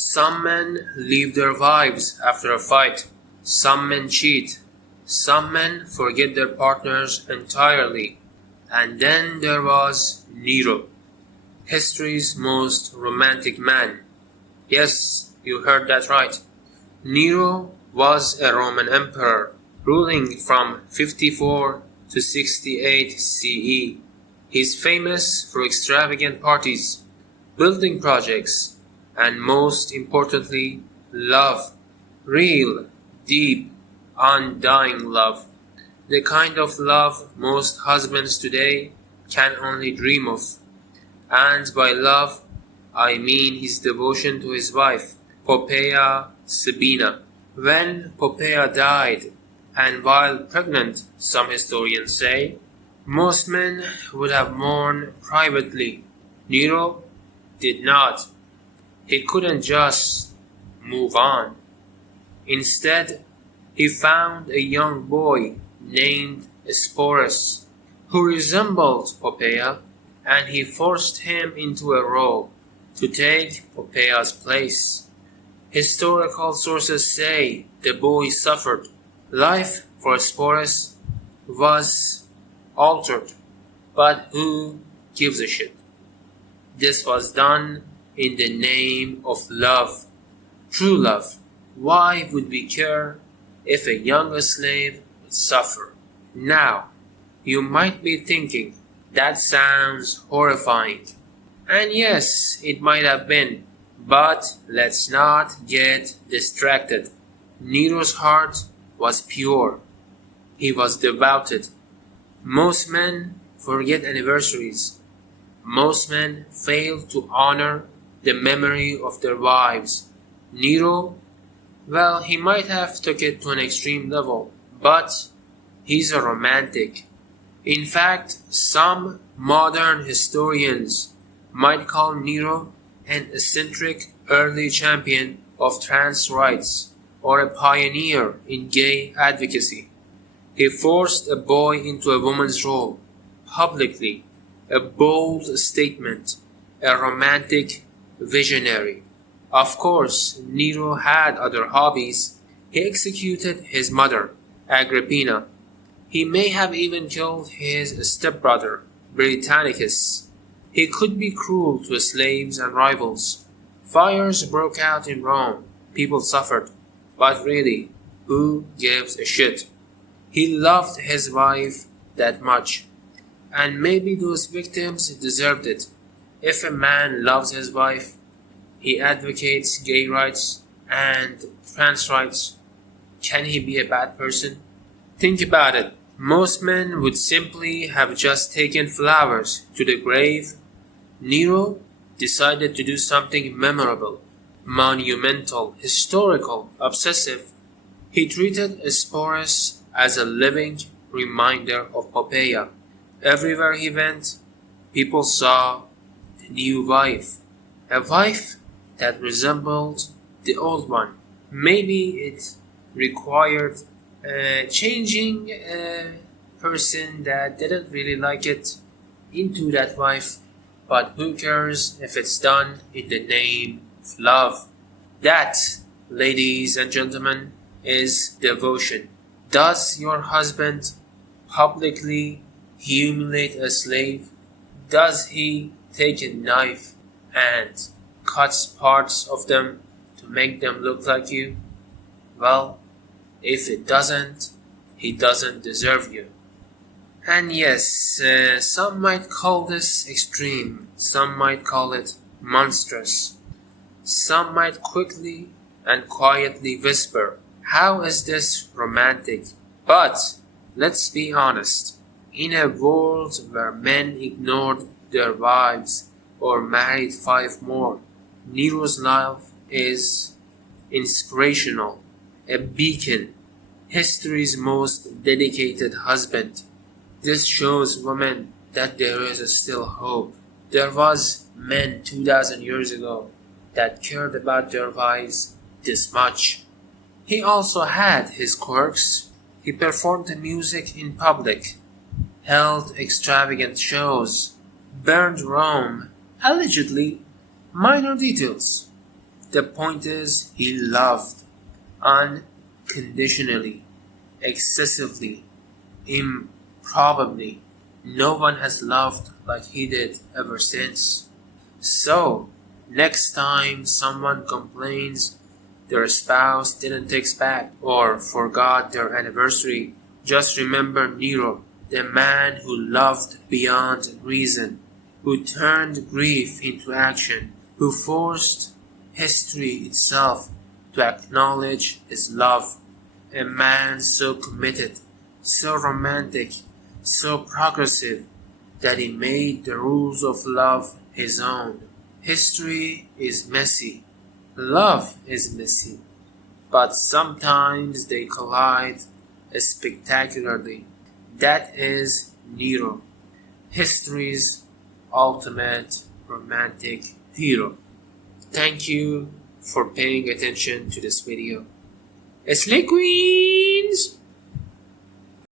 Some men leave their wives after a fight. Some men cheat. Some men forget their partners entirely. And then there was Nero, history's most romantic man. Yes, you heard that right. Nero was a Roman emperor, ruling from 54 to 68 CE. He's famous for extravagant parties, building projects, and most importantly, love. Real, deep, undying love. The kind of love most husbands today can only dream of. And by love, I mean his devotion to his wife, Poppaea Sabina. When Poppaea died, and while pregnant, some historians say, most men would have mourned privately. Nero did not. He couldn't just move on. Instead, he found a young boy named Sporus who resembled Poppaea, and he forced him into a role to take Poppaea's place. Historical sources say the boy suffered. Life for Sporus was altered, but who gives a shit? This was done in the name of love, true love. Why would we care if a young slave would suffer? Now, you might be thinking, that sounds horrifying. And yes, it might have been, but let's not get distracted. Nero's heart was pure. He was devoted. Most men forget anniversaries. Most men fail to honor the memory of their wives. Nero, well, he might have took it to an extreme level, but he's a romantic. In fact, some modern historians might call Nero an eccentric early champion of trans rights or a pioneer in gay advocacy. He forced a boy into a woman's role, publicly, a bold statement, a romantic visionary. Of course, Nero had other hobbies. He executed his mother, Agrippina. He may have even killed his stepbrother, Britannicus. He could be cruel to slaves and rivals. Fires broke out in Rome. People suffered. But really, who gives a shit? He loved his wife that much. And maybe those victims deserved it. If a man loves his wife, he advocates gay rights and trans rights, can he be a bad person? Think about it. Most men would simply have just taken flowers to the grave. Nero decided to do something memorable, monumental, historical, obsessive. He treated Sporus as a living reminder of Poppaea. Everywhere he went, people saw a new wife, a wife that resembled the old one. Maybe it required changing a person that didn't really like it into that wife, but who cares if it's done in the name of love? That, ladies and gentlemen, is devotion. Does your husband publicly humiliate a slave? Does he take a knife and cuts parts of them to make them look like you? Well, if it doesn't, he doesn't deserve you. And yes, some might call this extreme, some might call it monstrous. Some might quickly and quietly whisper, how is this romantic? But let's be honest, in a world where men ignored their wives or married 5 more, Nero's life is inspirational, a beacon, history's most dedicated husband. This shows women that there is still hope. There was men 2,000 years ago that cared about their wives this much. He also had his quirks. He performed music in public, held extravagant shows, burned Rome, allegedly. Minor details. The point is, he loved unconditionally, excessively, improbably. No one has loved like he did ever since. So, next time someone complains their spouse didn't text back or forgot their anniversary, just remember Nero, the man who loved beyond reason, who turned grief into action, who forced history itself to acknowledge his love. A man so committed, so romantic, so progressive, that he made the rules of love his own. History is messy. Love is messy. But sometimes they collide spectacularly. That is Nero, history's ultimate romantic hero. Thank you for paying attention to this video. Slay Queen!